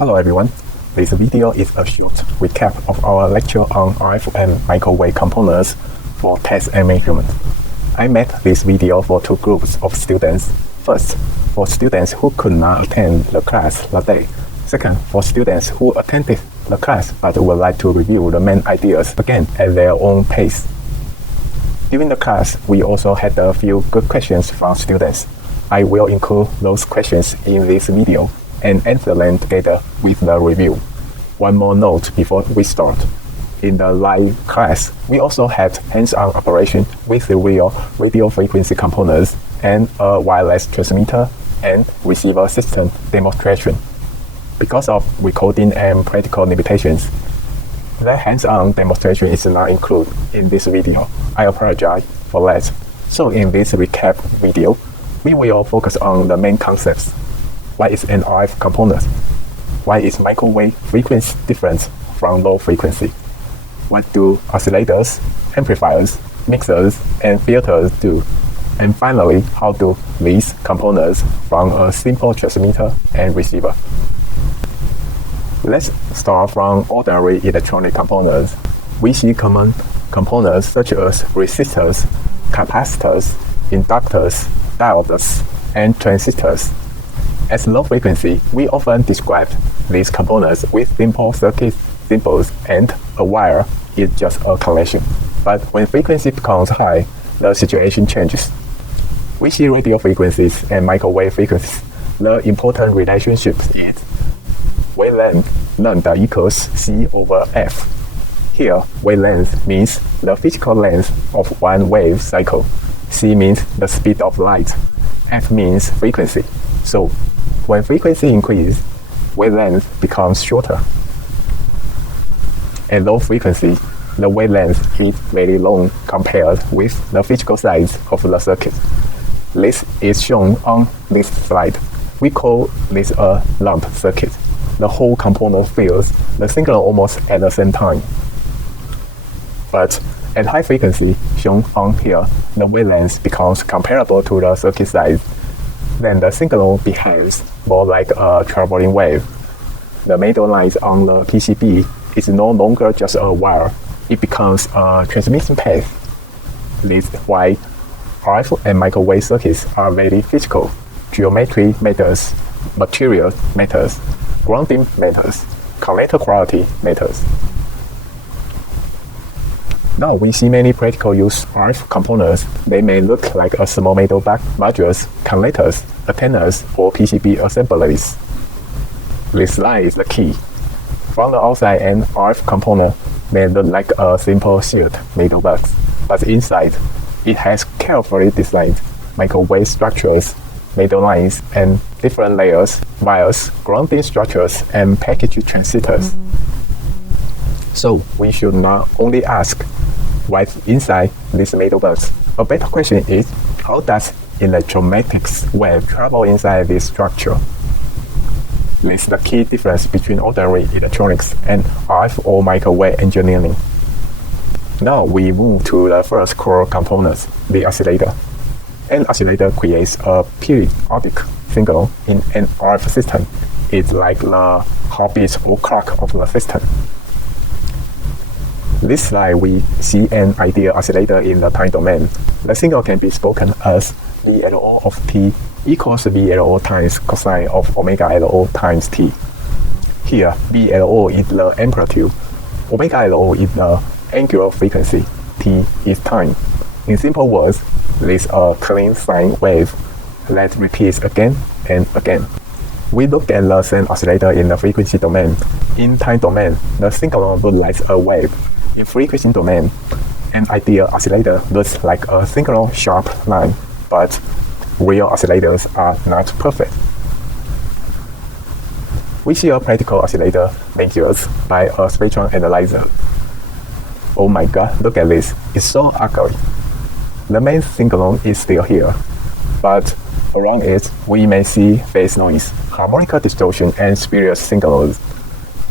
Hello everyone. This video is a short recap of our lecture on RF and microwave components for test and measurement. I made this video for two groups of students. First, for students who could not attend the class that day. Second, for students who attended the class but would like to review the main ideas again at their own pace. During the class, we also had a few good questions from students. I will include those questions in this video and answer them together with the review. One more note before we start. In the live class, we also had hands-on operation with the real radio frequency components and a wireless transmitter and receiver system demonstration. Because of recording and practical limitations, the hands-on demonstration is not included in this video. I apologize for that. So in this recap video, we will focus on the main concepts. What is an RF component? Why is microwave frequency different from low frequency? What do oscillators, amplifiers, mixers, and filters do? And finally, how do these components from a simple transmitter and receiver? Let's start from ordinary electronic components. We see common components such as resistors, capacitors, inductors, diodes, and transistors. As low frequency, we often describe these components with simple circuit symbols and a wire is just a connection. But when frequency becomes high, the situation changes. We see radio frequencies and microwave frequencies. The important relationship is wavelength lambda equals C over F. Here, wavelength means the physical length of one wave cycle. C means the speed of light. F means frequency. So, when frequency increases, wavelength becomes shorter. At low frequency, the wavelength is very long compared with the physical size of the circuit. This is shown on this slide. We call this a lump circuit. The whole component feels the signal almost at the same time. But at high frequency, shown on here, the wavelength becomes comparable to the circuit size. Then the signal behaves more like a traveling wave. The middle line on the PCB is no longer just a wire. It becomes a transmission path. This is why RF and microwave circuits are very physical. Geometry matters, material matters, grounding matters, connector quality matters. Now we see many practical use RF components. They may look like a small metal back modules, connectors, antennas, or PCB assemblies. This line is the key. From the outside, an RF component may look like a simple sealed metal box, but inside, it has carefully designed microwave structures, metal lines, and different layers, wires, grounding structures, and package transistors. So we should not only ask what's inside this metal box. A better question is, how does electromagnetic wave travel inside this structure? This is the key difference between ordinary electronics and RF or microwave engineering. Now we move to the first core component, the oscillator. An oscillator creates a periodic signal in an RF system. It's like the heartbeat or clock of the system. This slide, we see an ideal oscillator in the time domain. The signal can be spoken as VLO of t equals VLO times cosine of omega LO times t. Here, VLO is the amplitude, omega LO is the angular frequency, t is time. In simple words, this is a clean sine wave that repeats again and again. We look at the same oscillator in the frequency domain. In time domain, the signal looks like a wave. In frequency domain, an ideal oscillator looks like a single sharp line, but real oscillators are not perfect. We see a practical oscillator measured by a spectrum analyzer. Oh my god, look at this, it's so ugly. The main signal is still here, but around it we may see phase noise, harmonic distortion, and spurious signals.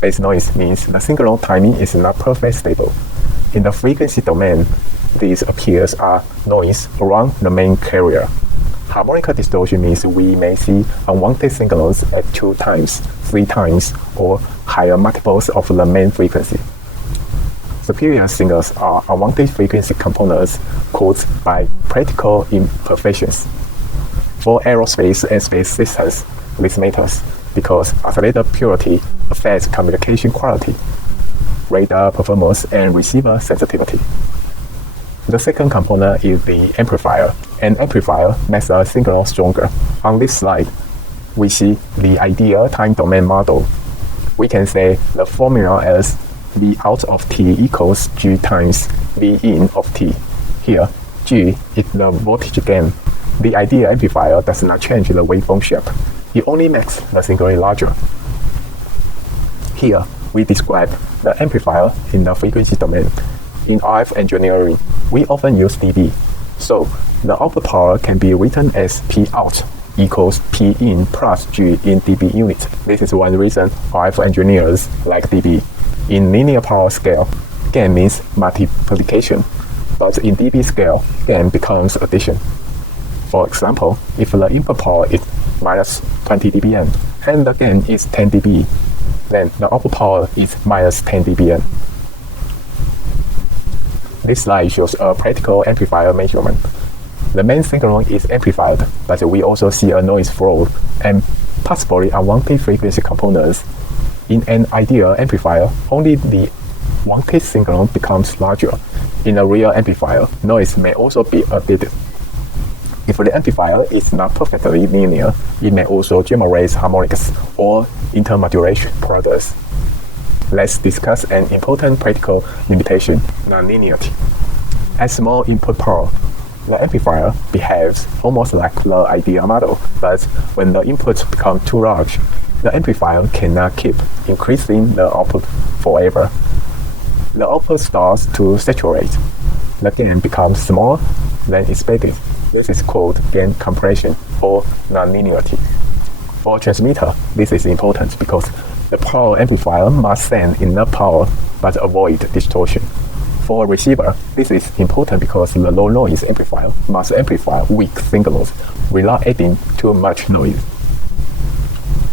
Phase noise means the signal timing is not perfectly stable. In the frequency domain, these appears as noise around the main carrier. Harmonic distortion means we may see unwanted signals at 2 times, 3 times, or higher multiples of the main frequency. Superior signals are unwanted frequency components caused by practical imperfections. For aerospace and space systems, this matters because oscillator purity affects communication quality, radar performance, and receiver sensitivity. The second component is the amplifier. An amplifier makes a signal stronger. On this slide, we see the ideal time domain model. We can say the formula as V out of t equals G times V in of t. Here, G is the voltage gain. The ideal amplifier does not change the waveform shape. It only makes the signal larger. Here, we describe the amplifier in the frequency domain. In RF engineering, we often use dB. So, the output power can be written as P out equals P in plus G in dB unit. This is one reason RF engineers like dB. In linear power scale, gain means multiplication, but in dB scale, gain becomes addition. For example, if the input power is minus 20 dBn and the gain is 10 dB, then the output power is minus 10 dBn. This slide shows a practical amplifier measurement. The main signal is amplified, but we also see a noise flow and possibly unwanted frequency components. In an ideal amplifier, only the wanted signal becomes larger. In a real amplifier, noise may also be added. If the amplifier is not perfectly linear, it may also generate harmonics or intermodulation products. Let's discuss an important practical limitation, nonlinearity. At small input power, the amplifier behaves almost like the ideal model, but when the inputs become too large, the amplifier cannot keep increasing the output forever. The output starts to saturate. The gain becomes smaller than expected. This is called gain compression or nonlinearity. For a transmitter, this is important because the power amplifier must send enough power but avoid distortion. For a receiver, this is important because the low noise amplifier must amplify weak signals without adding too much noise.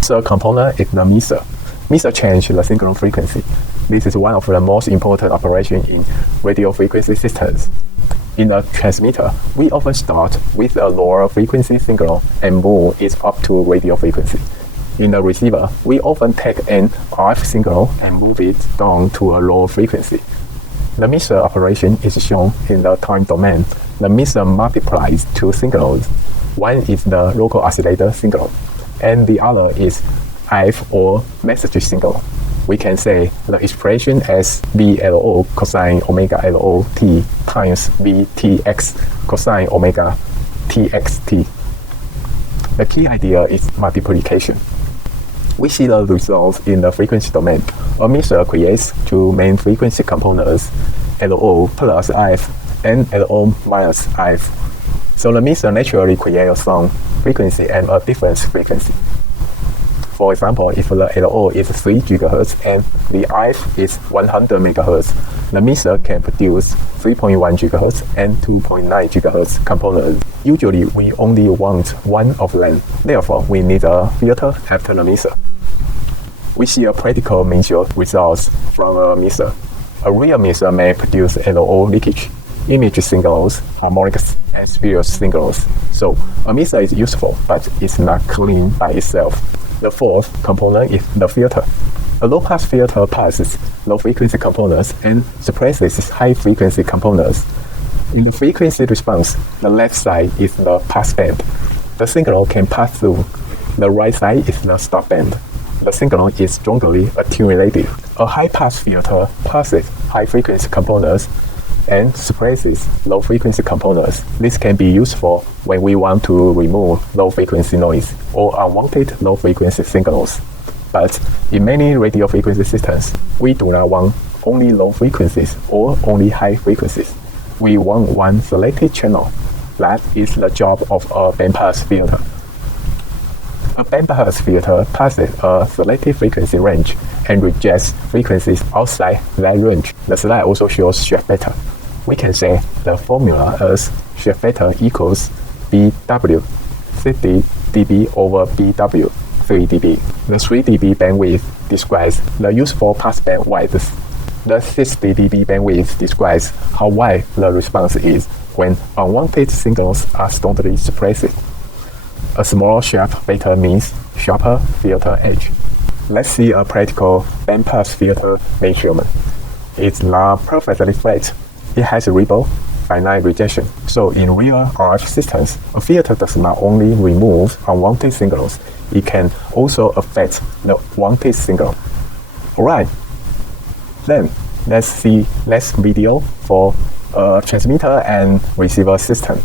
Third component is the meter. Meter changes the signal frequency. This is one of the most important operations in radio frequency systems. In a transmitter, we often start with a lower frequency signal and move it up to radio frequency. In a receiver, we often take an RF signal and move it down to a low frequency. The meter operation is shown in the time domain. The meter multiplies two signals. One is the local oscillator signal, and the other is F or message signal. We can say the expression as VLO cosine omega LO t times VTX cosine omega TXT. The key idea is multiplication. We see the results in the frequency domain. A meter creates two main frequency components, LO plus F and LO minus F. So the meter naturally creates some frequency and a difference frequency. For example, if the LO is 3 GHz and the F is 100 MHz, the meter can produce 3.1 GHz and 2.9 GHz components. Usually, we only want one of them. Therefore, we need a filter after the meter. We see a practical measure results from a meter. A real meter may produce LO leakage, image signals, harmonics, and spurious signals. So, a meter is useful, but it's not clean by itself. The fourth component is the filter. A low-pass filter passes low-frequency components and suppresses high-frequency components. In the frequency response, the left side is the pass band. The signal can pass through. The right side is the stop band. The signal is strongly attenuated. A high-pass filter passes high-frequency components and suppresses low-frequency components. This can be useful when we want to remove low-frequency noise or unwanted low-frequency signals. But in many radio frequency systems, we do not want only low frequencies or only high frequencies. We want one selected channel. That is the job of a bandpass filter. A bandpass filter passes a selected frequency range and rejects frequencies outside that range. The slide also shows shift beta. We can say the formula as shift beta equals BW 60 dB over BW 3 dB. The 3 dB bandwidth describes the useful passband width. The 60 dB bandwidth describes how wide the response is when unwanted signals are strongly suppressed. A small sharp beta means sharper filter edge. Let's see a practical bandpass filter measurement. It's not perfectly flat. It has a ripple, finite rejection. So in real RF systems, a filter does not only remove unwanted signals, it can also affect the wanted signal. Alright, then let's see next video for a transmitter and receiver system.